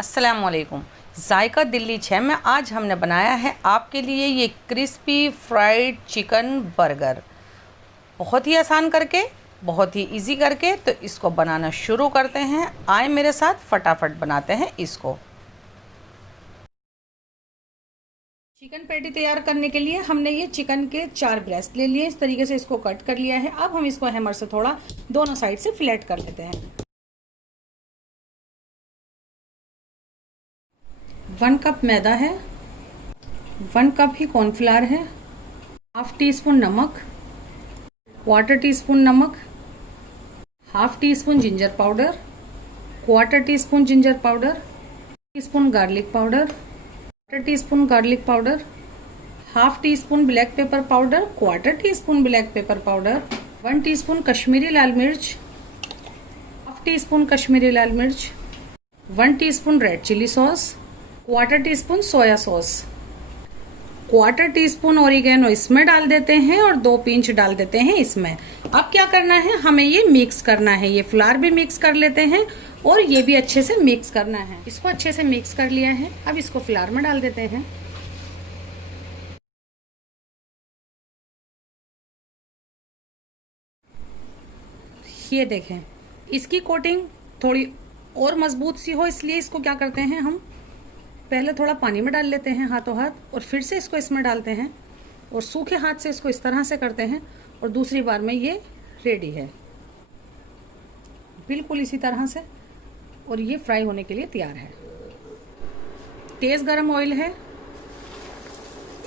अस्सलामुअलैकुम। जायका दिल्ली 6 में आज हमने बनाया है आपके लिए ये क्रिस्पी फ्राइड चिकन बर्गर। बहुत ही आसान करके, बहुत ही इजी करके। तो इसको बनाना शुरू करते हैं। आए मेरे साथ, फटाफट बनाते हैं इसको। चिकन पैटी तैयार करने के लिए हमने ये चिकन के 4 ब्रेस्ट ले लिए। इस तरीके से इसको कट कर लिया है। अब हम इसको हैमर से थोड़ा दोनों साइड से फिलेट कर लेते हैं। 1 कप मैदा है, 1 कप ही कॉर्नफ्लावर है, हाफ टी स्पून नमक, क्वार्टर टी स्पून नमक, half teaspoon ginger powder, quarter teaspoon ginger powder, teaspoon garlic powder, quarter teaspoon garlic powder, half teaspoon black pepper powder, quarter teaspoon black pepper powder, 1 teaspoon Kashmiri लाल मिर्च, half teaspoon Kashmiri लाल मिर्च, 1 teaspoon red chilli sauce, quarter teaspoon soya sauce, quarter tea spoon oregano इसमें डाल देते हैं और 2 pinch डाल देते हैं इसमें। अब क्या करना है, हमें ये मिक्स करना है। ये फ्लावर भी मिक्स कर लेते हैं और ये भी अच्छे से मिक्स करना है। इसको अच्छे से मिक्स कर लिया है। अब इसको फ्लावर में डाल देते हैं। ये देखें, इसकी कोटिंग थोड़ी और मजबूत सी हो, इसलिए इसको क्या करते हैं, हम पहले थोड़ा पानी में डाल लेते हैं हाथों हाथ और फिर से इसको इसमें डालते हैं और सूखे हाथ से इसको इस तरह से करते हैं और दूसरी बार में ये रेडी है बिल्कुल इसी तरह से। और ये फ्राई होने के लिए तैयार है। तेज गरम ऑयल है।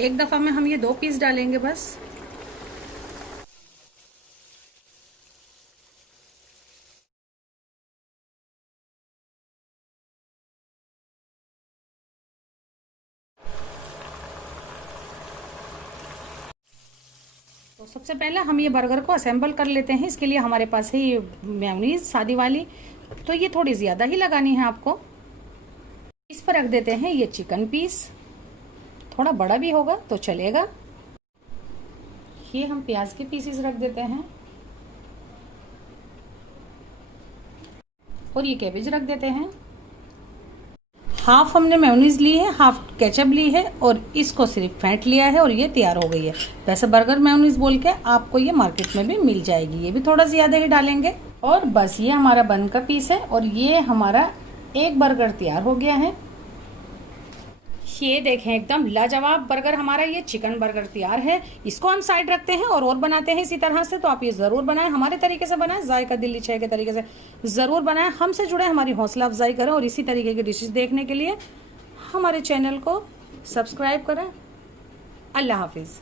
एक दफा में हम ये 2 पीस डालेंगे बस। तो सबसे पहले हम ये बर्गर को असेंबल कर लेते हैं। इसके लिए हमारे पास है ये मेयोनीज सादी वाली, तो ये थोड़ी ज़्यादा ही लगानी है आपको। इस पर रख देते हैं ये चिकन पीस। थोड़ा बड़ा भी होगा तो चलेगा। ये हम प्याज के पीसेस रख देते हैं और ये कैबेज रख देते हैं। हाफ हमने मेयोनीज ली है, हाफ केचप ली है और इसको सिर्फ फेंट लिया है और ये तैयार हो गई है। वैसे बर्गर मेयोनीज बोल के आपको ये मार्केट में भी मिल जाएगी। ये भी थोड़ा ज्यादा ही डालेंगे और बस ये हमारा बन का पीस है और ये हमारा एक बर्गर तैयार हो गया है। ये देखें, एकदम लाजवाब बर्गर हमारा ये चिकन बर्गर तैयार है। इसको हम साइड रखते हैं और बनाते हैं इसी तरह से। तो आप ये जरूर बनाएं, हमारे तरीके से बनाएं, जायका दिल्ली 6 के तरीके से जरूर बनाएं। हमसे जुड़े, हमारी हौसला अफजाई करें और इसी तरीके की डिशेस देखने के लिए हमारे चैनल को सब्सक्राइब करें। अल्लाह हाफिज।